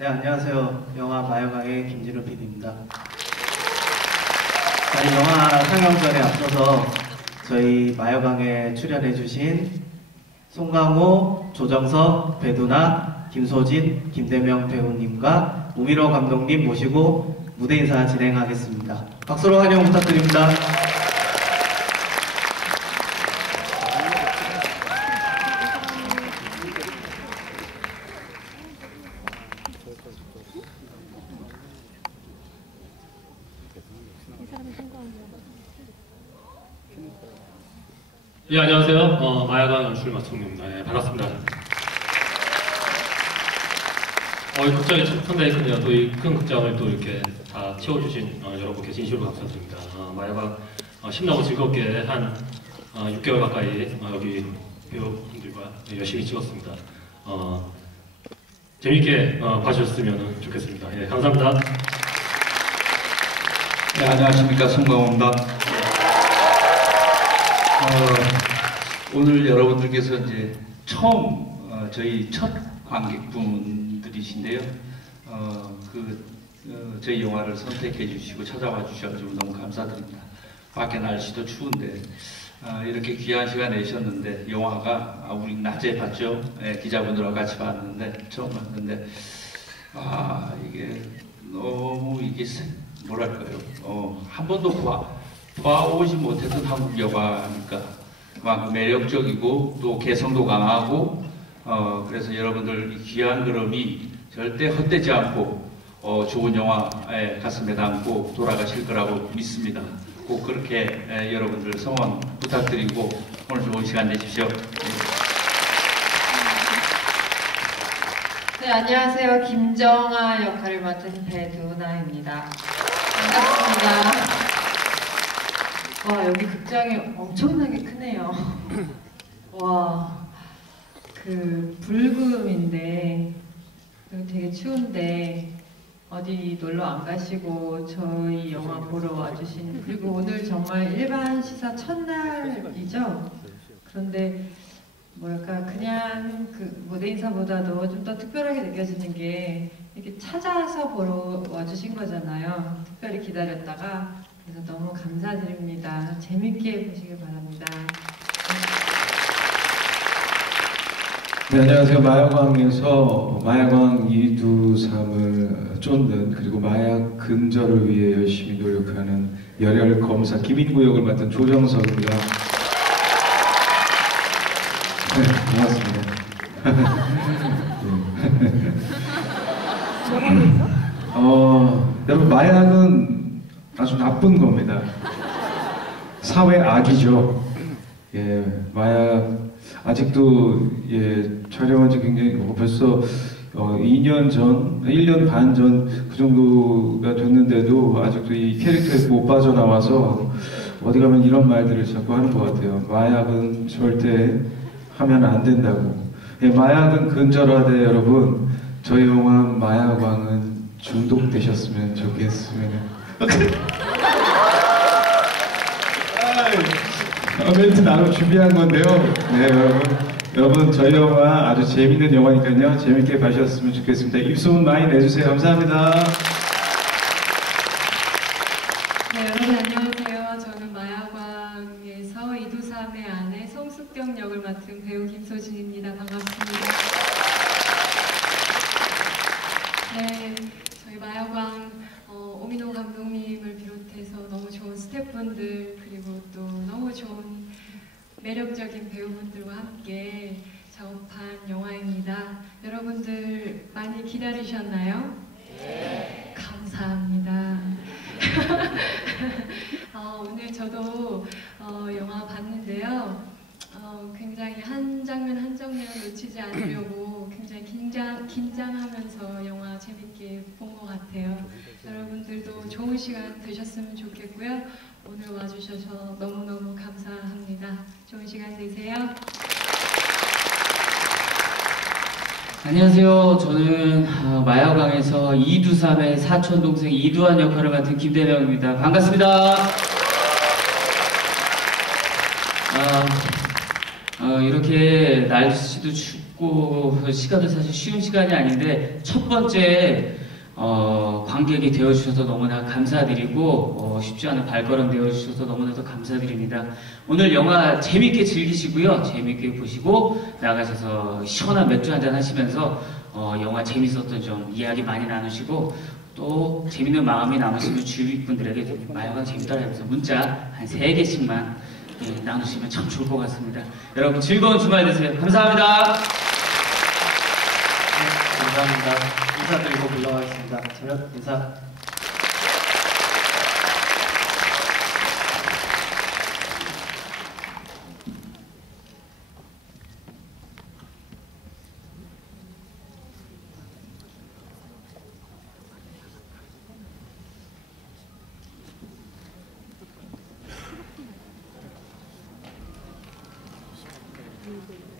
네, 안녕하세요. 영화 마여강의 김진우 PD입니다. 자, 이 영화 상영전에 앞서서 저희 마여강에 출연해주신 송강호, 조정석, 배두나, 김소진, 김대명 배우님과 우미로 감독님 모시고 무대 인사 진행하겠습니다. 박수로 환영 부탁드립니다. 예, 안녕하세요. 어, 마야관 연출 마청입니다. 예, 반갑습니다. 어, 이 극장이 참 크네요. 또이 큰 극장을 또 이렇게 다 채워주신 어, 여러분께 진심으로 감사드립니다. 어, 마야관 어, 신나고 즐겁게 한 어, 6개월 가까이 어, 여기 배우분들과 열심히 찍었습니다. 어, 재밌게 어, 봐주셨으면 좋겠습니다. 예, 감사합니다. 네, 안녕하십니까 송강호입니다. 어, 오늘 여러분들께서 이제 처음 어, 저희 첫 관객분들이신데요. 어, 그 어, 저희 영화를 선택해 주시고 찾아와 주셔가지고 너무 감사드립니다. 밖에 날씨도 추운데 어, 이렇게 귀한 시간 내셨는데 영화가 아, 우리 낮에 봤죠. 예, 기자분들하고 같이 봤는데 처음 봤는데 아 이게 너무 이게 세- 뭐랄까요? 어, 한 번도 봐, 봐오지 못했던 한국 영화니까 막 매력적이고 또 개성도 강하고 어, 그래서 여러분들 이 귀한 걸음이 절대 헛되지 않고 어, 좋은 영화에 가슴에 담고 돌아가실 거라고 믿습니다. 꼭 그렇게 에, 여러분들 성원 부탁드리고 오늘 좋은 시간 내십시오. 네, 안녕하세요. 김정아 역할을 맡은 배두나입니다. 반갑습니다. 와, 여기 극장이 엄청나게 크네요. 와, 그, 불금인데, 되게 추운데, 어디 놀러 안 가시고 저희 영화 보러 와주신, 그리고 오늘 정말 일반 시사 첫날이죠? 그런데 뭐랄까 그냥 그 무대 인사보다도 좀 더 특별하게 느껴지는 게 이렇게 찾아서 보러 와주신 거잖아요. 특별히 기다렸다가 그래서 너무 감사드립니다. 재밌게 보시길 바랍니다. 네, 안녕하세요. 마약왕에서 마약왕 이두삼을 쫓는 그리고 마약 근절을 위해 열심히 노력하는 열혈 검사 김인구 역을 맡은 조정석입니다. 네, 고맙습니다. 네. 어, 여러분 마약은 아주 나쁜 겁니다. 사회 악이죠. 예, 마약 아직도 예 촬영한 지 굉장히 어, 벌써 어, 2년 전, 1년 반 전 그 정도가 됐는데도 아직도 이 캐릭터에 못 빠져나와서 어디 가면 이런 말들을 자꾸 하는 것 같아요. 마약은 절대 하면 안 된다고. 예, 마약은 근절하되 여러분 저희 영화 마약왕은 중독되셨으면 좋겠으면. 어, 멘트 나름 준비한 건데요. 네, 여러분. 여러분, 저희 영화 아주 재밌는 영화니까요. 재밌게 봐주셨으면 좋겠습니다. 입소문 많이 내주세요. 감사합니다. 네, 여러분 안녕하세요. 저는 마야광에서 이두삼의 아내 송숙경 역을 맡은 배우 김소진입니다. 반갑습니다. 네, 저희 마야광 어, 오민호 감독님을 비롯해서 너무 스태프분들 그리고 또 너무 좋은 매력적인 배우분들과 함께 작업한 영화입니다. 여러분들 많이 기다리셨나요? 네. 감사합니다. 어, 오늘 저도 어, 영화 봤는데요. 어, 굉장히 한 장면 한 장면 놓치지 않으려고 굉장히 긴장, 긴장하면서 영화 재밌게 본 것 같아요. 여러분들도 좋은 시간 되셨으면 좋겠고요. 오늘 와주셔서 너무너무 감사합니다. 좋은 시간 되세요. 안녕하세요. 저는 어, 마야광에서 이두삼의 사촌 동생 이두한 역할을 맡은 김대명입니다. 반갑습니다. 아, 어, 이렇게 날씨도 춥고 시간도 사실 쉬운 시간이 아닌데 첫 번째 어, 관객이 되어주셔서 너무나 감사드리고 어, 쉽지 않은 발걸음 되어주셔서 너무나도 감사드립니다. 오늘 영화 재밌게 즐기시고요. 재밌게 보시고 나가셔서 시원한 맥주 한잔 하시면서 어, 영화 재밌었던 점 이야기 많이 나누시고 또 재밌는 마음이 남으시면 주위 분들에게 마야가 재밌더라 하면서 문자 한 세 개씩만 예, 나누시면 참 좋을 것 같습니다. 여러분 즐거운 주말 되세요. 감사합니다. 네, 감사합니다. 인사드리고 물러가겠습니다. 저녁 인사. Thank.